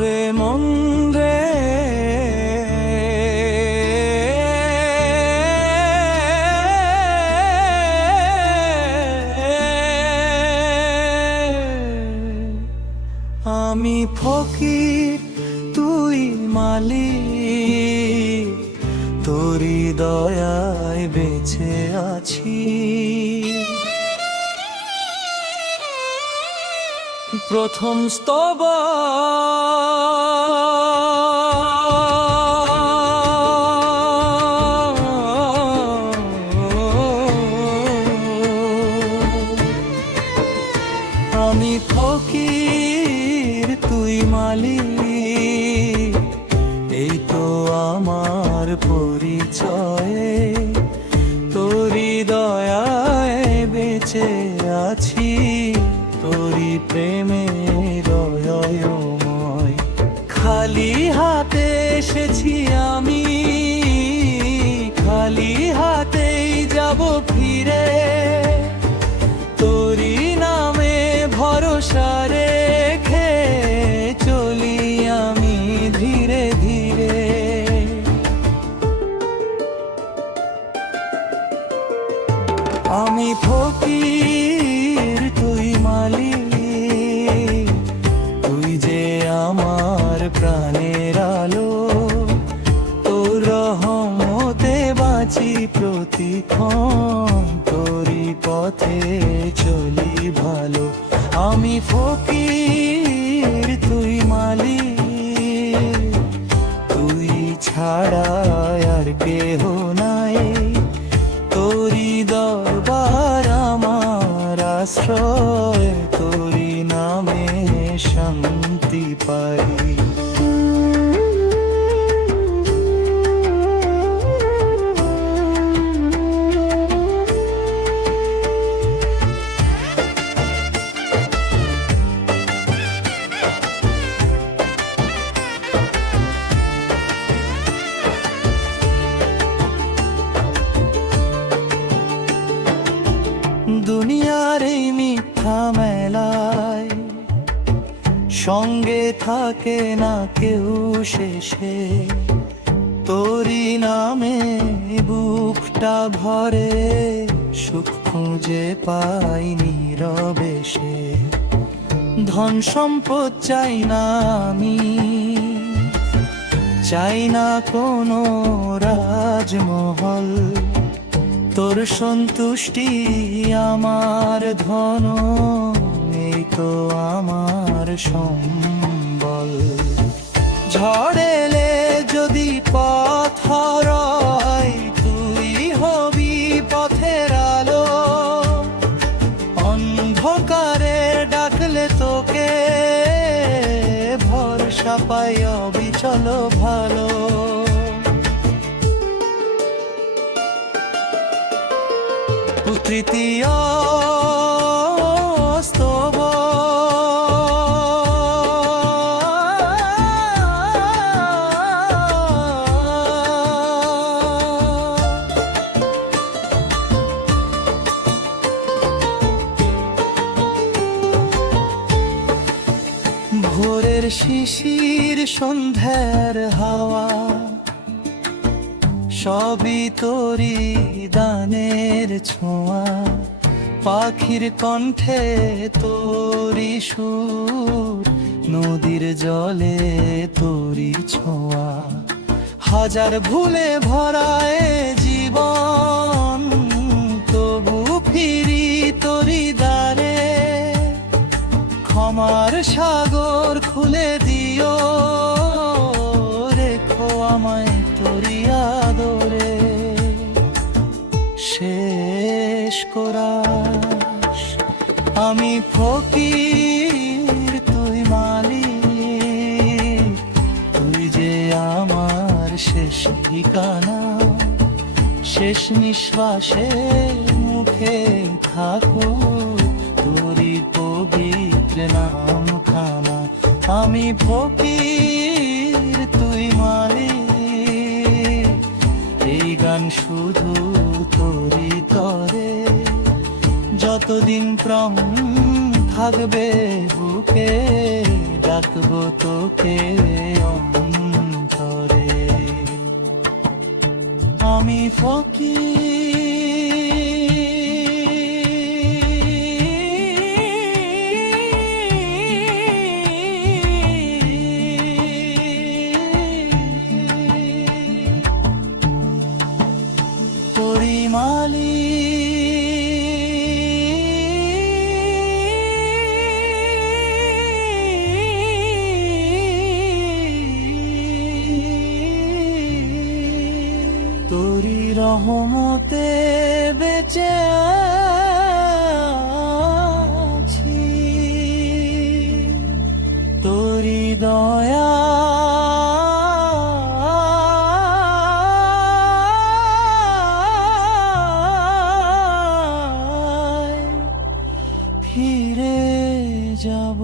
ওরে মন রে, আমি ফকির তুই মালিক, তোরি দয়ায় বেঁচে আছি। প্রথম আমি ফকির তুই মালিক, এই তো আমার পরিচয়, তোরি দয়ায় বেঁচে আছি, তোরি প্রেমে দয়াময়। খালি হাতে এসেছি আমি, খালি হাতেই যাব ফিরে, তোরি নামে ভরসা রেখে চলি আমি ধীরে ধীরে। আমি ফকির তুই মালিক, তুই যে আমার প্রাণের আলো, তোর রহমতে বাঁচি প্রতিক্ষণ, তোরই পথে চলি ভালো। আমি ফকির তুই মালিক, তুই ছাড়া আর কেহ নাই, তোরি দরবার আমার আশ্রয়, তোরি নামে শান্তি পাই। দুনিয়ার এই মিথ্যা মেলায় সঙ্গে থাকে না কেউ শেষে, তোরি নামে বুকটা ভরে, সুখ খুঁজে পাই নীরবে সে। ধন সম্পদ চাই না আমি, চাই না কোনো রাজমহল, তোর সন্তুষ্টি আমার ধন, এই তো আমার সম্বল। ঝড় এলে যদি পথ হারাই, তুই হবি পথের আলো, অন্ধকারে ডাকলে তোকে ভরসা পাই অবিচল ভালো। তৃতীয় স্তব ভোরের শিশির সন্ধ্যার হাওয়া, সবই তোরি দানের ছোঁয়া, পাখির কণ্ঠে তোরি সুর, নদীর জলে তোরি ছোঁয়া। হাজার ভুলে ভরায় জীবন, তবু ফিরি তোরি দ্বারে, ক্ষমার সাগর খুলে দিও, রেখো আমায় তোরি আদরে। শেষ কোরাস আমি ফকির তুই মালিক, তুই যে আমার শেষ ঠিকানা, শেষ নিঃশ্বাসে মুখে থাকুক তোরি পবিত্র নাম খানা। আমি ফকির তুই মালিক, এই গান শুধু তোরি তরে, যতদিন প্রাণ থাকবে বুকে রাখবো তোকে অন্তরে। আমি তোরি মালি তোরি রহমতে বেঁচে আছি, তোরি দয়া ফিরে যাব।